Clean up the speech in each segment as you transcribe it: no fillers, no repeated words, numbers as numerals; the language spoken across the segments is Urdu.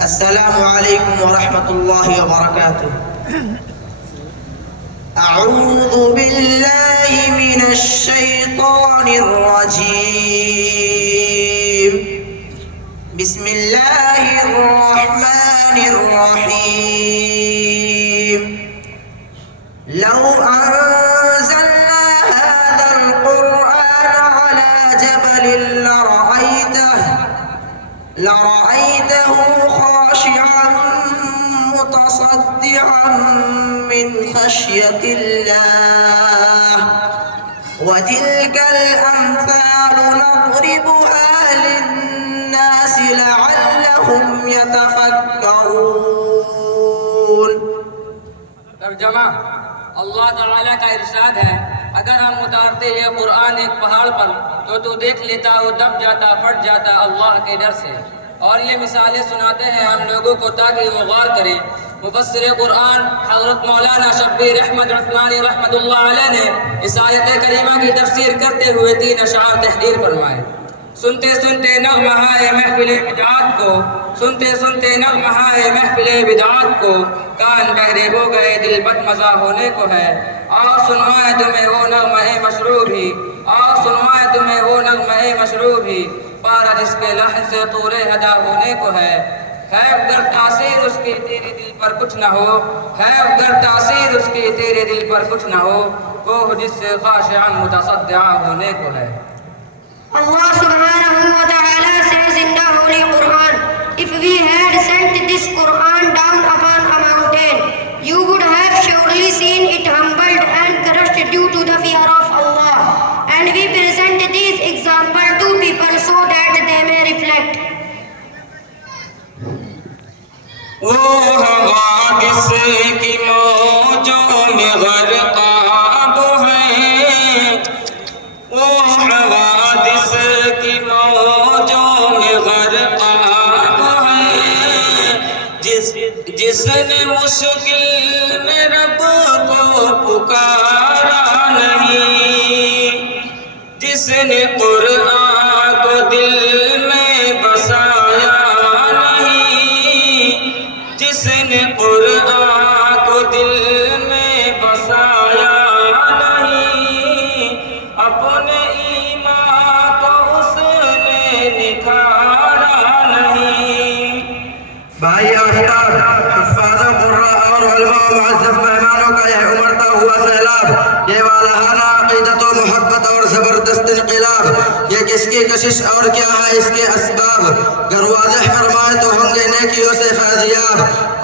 السلام علیکم ورحمۃ اللہ وبرکاتہ. اعوذ باللہ من الشیطان الرجیم. بسم اللہ الرحمن الرحیم. لو انزلنا هذا القرآن على جبل لرأيته خاشعا متصدعا من خشية الله وتلك الأمثال نضربها للناس لعلهم يتفكرون. ترجمہ: اللہ تعالیٰ کا ارشاد ہے، اگر ہم اتارتے یہ قرآن ایک پہاڑ پر تو دیکھ لیتا وہ دب جاتا، پھٹ جاتا اللہ کے ڈر سے. اور یہ مثالیں سناتے ہیں ہم لوگوں کو تاکہ وہ غور کریں. مفسر قرآن حضرت مولانا شبیر احمد عثمانی رحمۃ اللہ علیہ نے اس آیت کریمہ کی تفسیر کرتے ہوئے 3 اشعار تحریر فرمائے. سنتے سنتے نغمہائے محفل بدعات کو، سنتے سنتے نغمہائے محفل بدعات کو، کان بہرے ہو گئے دل بد مزہ ہونے کو ہے. آؤ سنوائے تمہیں وہ نغمہ مشروع بھی، آؤ سنوائے تمہیں وہ نغمہ مشروع بھی، پارا جس کے لحن سے طور ہدا ہونے کو ہے. ہے اگر تاثیر اس کی تیرے دل پر کچھ نہ ہو، ہے اگر تاثیر اس کی تیرے دل پر کچھ نہ ہو، کوہ جس سے خاشعا متصدعا ہونے کو ہے. Allah subhanahu wa ta'ala says in the Holy Quran, if we had sent this Quran down upon a mountain, you would have surely seen it humbled and crushed due to the fear of Allah. And we present these examples to people so that they may reflect. وہ حوادث کی موجوں میں غرقاب ہیں، وہ حوادث کی موجوں میں غرقاب ہیں، جس نے مشکل میں رب کو پکارا نہیں، جس نے قرآن کو دل میں بسایا نہیں، جس نے قرآن کو دل میں بسایا نہیں، اپنے ایمان کو اس نے نکھارا نہیں. بھائی آفتاب، حفاظ قراء اور علماء معزز مہمانوں کا یہ امڑتا ہوا سیلاب، یہ والہانہ عقیدت و محبت اور زبردست انقلاب، یہ کس کی کشش اور کیا ہے اس کے اسباب؟ گر واضح فرمائے تو ہوں گے نیکیوں سے فیضیاب،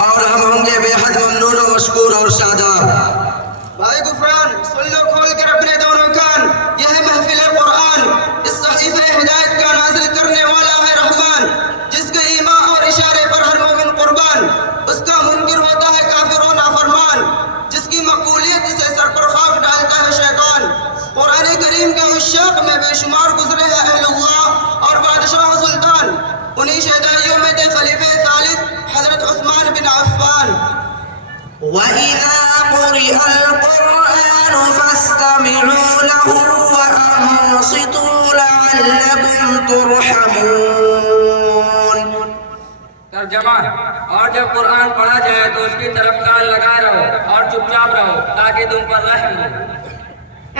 اور ہم ہوں گے بے حد ممنون و مشکور اور شاداب. بھائی غفران، سن لو کھول کر اپنے دونوں کان، یہ ہے محفل قرآن، اس صحیفہ ہدایت کا نازل کرنے والا ہے رحمان، جس کے ایمان اور اشارے پر ہر مومن قربان، اس کا منکر ہوتا ہے کافر و نافرمان، جس کی مقبولیت اسے سر پر خاک ڈالتا ہے شیطان. قرآن کریم کے عشاق میں بے شمار گزرے ہیں اہل اللہ اور بادشاہ و سلطان، انہی شہدائیوں میں تھے خلیفہ ثالث حضرت عثمان بن عفان. وَإِذَا قُرِئَ الْقُرْآنُ فَاسْتَمِعُوا لَهُ وَأَنصِتُوا لَعَلَّكُمْ تُرْحَمُونَ. ترجمہ: اور جب قرآن پڑھا جائے تو اس کی طرف کان لگائے رہو اور چپ چاپ رہو تاکہ تم پر رحم ہو.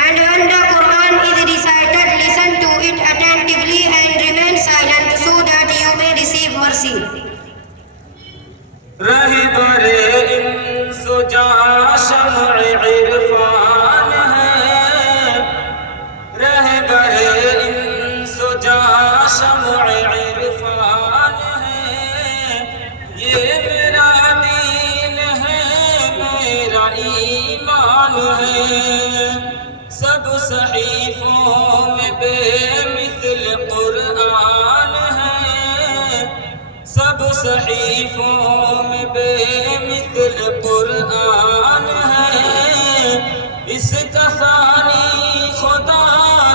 And when the Quran is recited, listen to it attentively and remain silent so that you may receive mercy. رہبر انس جاں شمع عرفان ہے، رہبر انس جاں شمع عرفان ہے، یہ میرا دین ہے، میرا ایمان ہے، سب صحیفوں میں بے مثل قرآن ہے، سب صحیفوں میں بے مثل قرآن ہے، اس کا ثانی خدا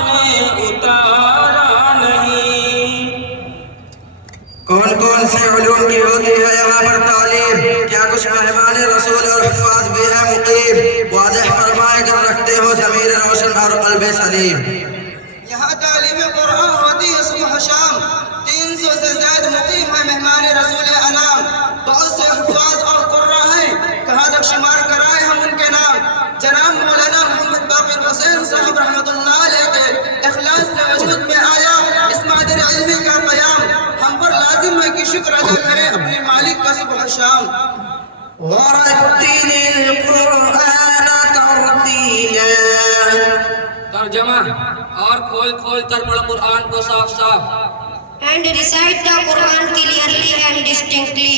نے اتارا نہیں. کون کون سے علوم کی ہوتی ہے یہاں پر تعلیم؟ کیا کچھ مہمان رسول اور حفاظ بھی ہے مقیم؟ واضح فرمائے اگر رکھتے ہو ورتل القرآن ترتیلا. ترجمہ، اور کھول کھول کر پڑھ قرآن کو صاف صاف. And recite the Quran clearly and distinctly.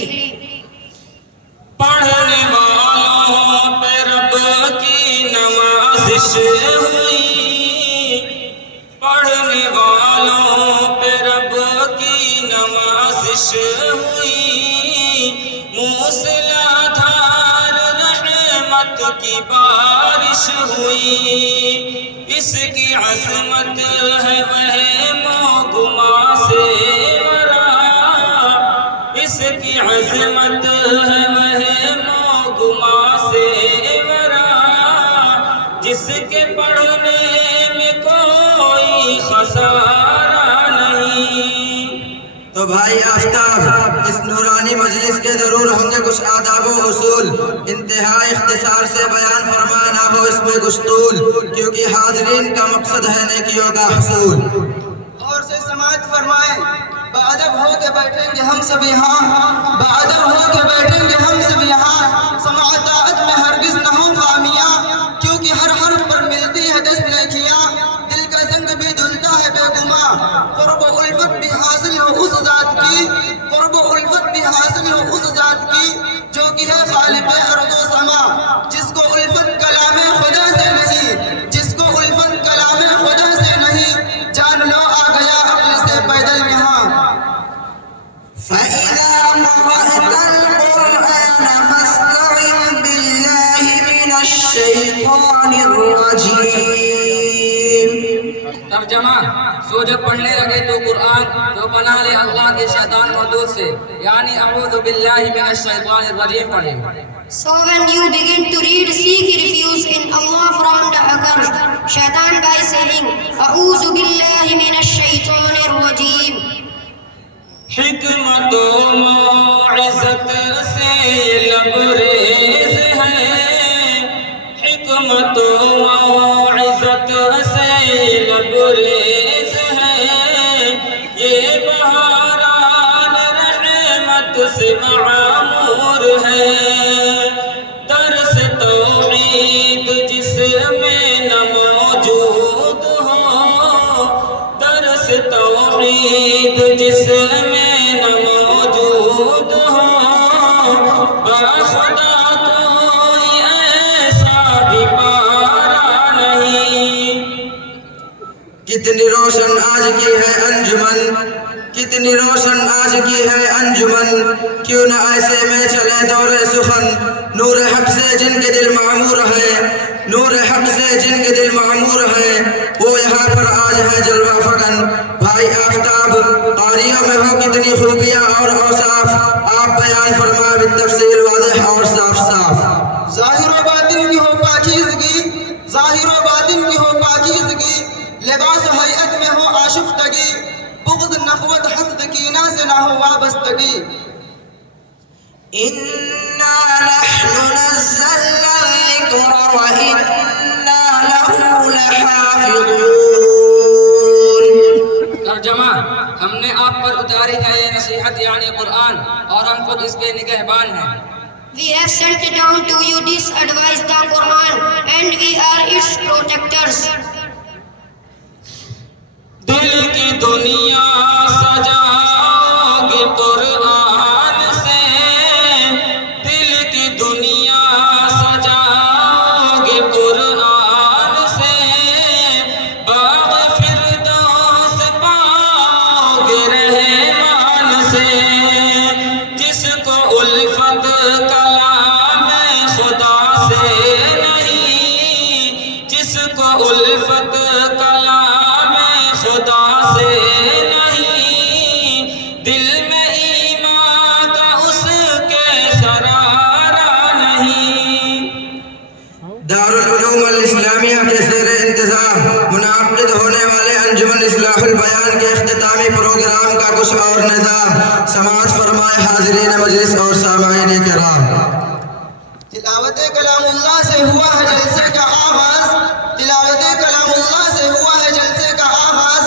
پڑھنے والوں پہ رب کی نوازش ہوئی، پڑھنے والوں پہ رب کی نوازش ہوئی، موسلادھار رحمت کی بارش ہوئی. اس کی عظمت ہے وہم و گما سے ورا، اس کی عظمت ہے وہم و گما سے ورا، جس کے پڑھنے میں کوئی خسارہ نہیں. تو بھائی آفتاب، اس نورانی مجلس کے ضرور ہوں گے کچھ آداب و اصول. انتہائی اختصار سے بیان فرمانا ہو اس میں کچھ طول، کیونکہ حاضرین کا مقصد ہے نیکیوں کا حصول. اور سے سماعت فرمائیں، بادب ہو کے بیٹھیں گے ہم سب یہاں، بادب ہو کے بیٹھیں گے ہم سب یہاں. سماعت میں ہرگز نہ ہو خامیاں، کیونکہ ہر حرف پر ملتی ہے 10 نیکیاں. دل کا زنگ بھی دھلتا ہے بے گما، قرب و الفت بھی حاصل ہو اس ذات کی، قرب و الفت بھی حاصل ہو اس ذات کی جو کہ ہے خالق ارض و سما. جس کو الفت کلام خدا سے نہیں، جس کو الفت کلام خدا سے نہیں، جان لو آ گیا عقل سے پیدل یہاں. فَإِذَا قَرَأْتَ الْقُرْآنَ فَاسْتَعِذْ بِاللَّهِ مِنَ الشَّيْطَانِ الرَّجِيمِ. ترجمہ، سو جب پڑھنے لگے تو قرآن تو پناہ لے اللہ کے شیطان مردود سے، یعنی اعوذ باللہ من الشیطان الرجیم پڑھیں. So when you begin to read, seek refuge in Allah from the accursed shaitan by saying, A'udhu billahi minash shaitanir rajim. حکمت و موعظت سے لبریز ہے، حکمت و موعظت سے لبریز ہے، یہ بہاران رحمت سے معمور ہے. درس توحید جس میں نہ موجود ہو، درس توحید جس میں نہ موجود ہو، بخدا کوئی ایسا بھی پارا نہیں. کتنی روشن آج کی ہے انجمن، کتنی روشن آج کی ہے انجمن، کیوں نہ ایسے میں چلے دور سخن. نور حق سے جن کے دل معمور ہے، نور حق سے جن کے دل معمور ہے، وہ یہاں پر آج ہے جلوہ فکن. بھائی آفتاب، قاریوں میں ہو کتنی خوبیاں اور اوصاف، آپ بیان فرمائیں بالتفصیل واضح اور صاف صاف. ظاہر و باطن کی ہو پاکیزگی، ظاہر و باطن کی ہو پاکیزگی، لباس و ہیئت میں ہو آشفتگی، بغض نخوت حسد کینہ سے نہ ہو وابستگی. إِنَّا نَحْنُ نَزَّلْنَا الذِّكْرَ وَإِنَّا لَهُ لَحَافِظُونَ. ترجمہ، ہم نے آپ پر اتاری ہے یہ نصیحت یعنی قرآن، اور ہم خود اس کے نگہبان ہیں. We have sent down to you this advice, the Quran, and we are its protectors. دل کی دنیا سجاؤ گے قرآن سے، دل کی دنیا سجاؤ گے قرآن سے، باغ فردوس پاؤ گے رحمان سے. جس کو الفت کلام خدا سے نہیں، جس کو الفت کلام خدا سے نہیں، دل میں ایمان کا اس کے سرارا نہیں. دارالعلوم الاسلامیہ کے زیر انتظام منعقد ہونے والے انجمن اصلاح البیان کے اختتامی پروگرام کا کچھ اور نظام. سماعت فرمائے حاضرین مجلس اور سامعین کرام. تلاوت کلام اللہ سے ہوا ہے جلسے کا آغاز، تلاوت کلام اللہ سے ہوا ہے جلسے کا آغاز.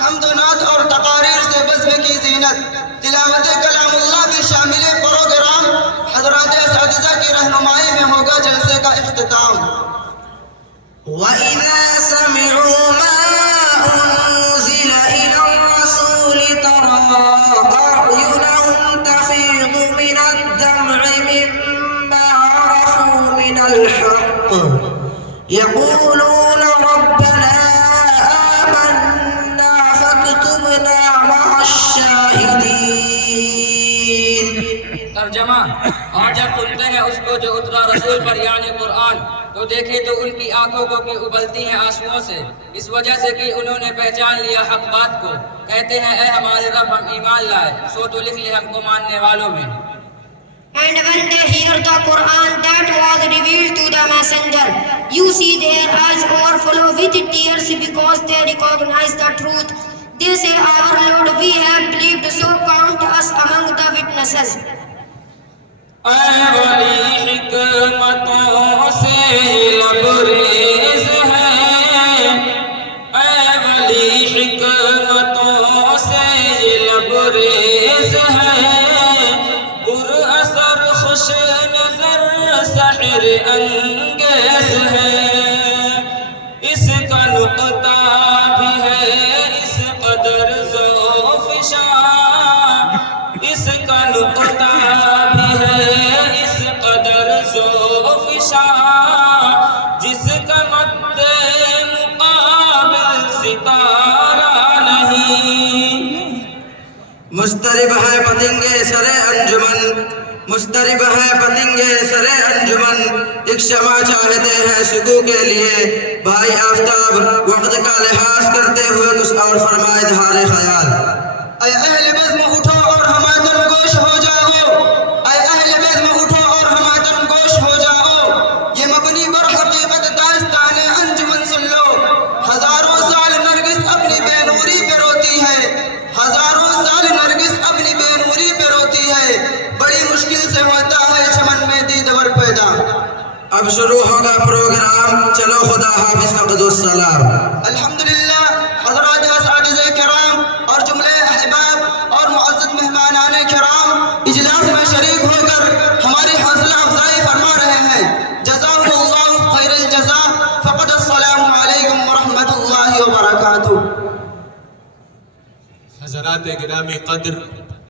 حمد و نعت اور تقاریر سے بزم کی زینت، تلاوت کلام اللہ کی شامل پروگرام حضرات رہنمائی میں ہوگا جلسے کا اختتام۔ وَإِذَا سَمِعُوا مَا أُنزِلَ إِلَى الرَّسُولِ تَرَىٰ أَعْيُنَهُمْ تَفِيضُ مِنَ الدَّمْعِ مِمَّا عَرَفُوا مِنَ الْحَقِّ يَقُولُونَ رَبَّنَا آمَنَّا فَاكْتُبْنَا مَعَ الشَّاهِدِينَ۔ ترجمہ: اور جب سنتے ہیں اس کو جو اترا رسول پر یعنی قرآن، تو دیکھے تو ان کی آنکھوں کو بھی ابلتی ہیں آنسوؤں سے، اس وجہ سے کہ انہوں نے پہچان لیا حق بات کو۔ کہتے ہیں اے ہمارے رب ہم ایمان لائے، سو تو لکھ لے ہم کو ماننے والوں میں۔ And when they hear the Quran that was revealed to the messenger, you see their eyes overflow with tears because they recognize the truth. They say, our Lord, we have believed, so count us among the witnesses. اے ولی حکمتوں سے لبریز ہے، اے ولی حکمتوں سے لبریز ہے، پر اثر خوش نظر سحر انگیز ہے، اس کا نقطہ بھی ہے اس قدر ذوفشاں، اس کا نقطہ بھی ہے اس قدر ذوفشاں، جس کا مد مقابل ستارہ نہیں۔ مضطرب ہے پتنگے سرے انجمن، مضطرب ہے پتنگے سرے انجمن، ایک شمع چاہتے ہیں صبح کے لیے۔ بھائی آفتاب وقت کا لحاظ کرتے ہوئے کچھ اور فرمائے دھار خیال۔ اے اہل بزم اٹھو اور ہماتن گوش ہو جاؤ، اے اہل بزم اٹھو اور ہماتن گوش ہو جاؤ، یہ مبنی پر حقیقت داستان انجمن سن لو۔ ہزاروں سال نرگس اپنی بے نوری پہ روتی ہے، ہزاروں سال نرگس اپنی بے نوری پہ روتی ہے، بڑی مشکل سے ہوتا ہے چمن میں دیدور پیدا۔ اب شروع ہوگا پروگرام، چلو خدا حافظ فقد السلام۔ الحمدللہ حضرات اساتذہ کرام اور جملے احباب اور معزز مہمانان کرام اجلاس میں شریک ہو کر ہماری حوصلہ افزائی فرما رہے ہیں۔ جزاکم اللہ خیر الجزا، فقد السلام علیکم ورحمۃ اللہ وبرکاتہ۔ حضرات گرامی قدر،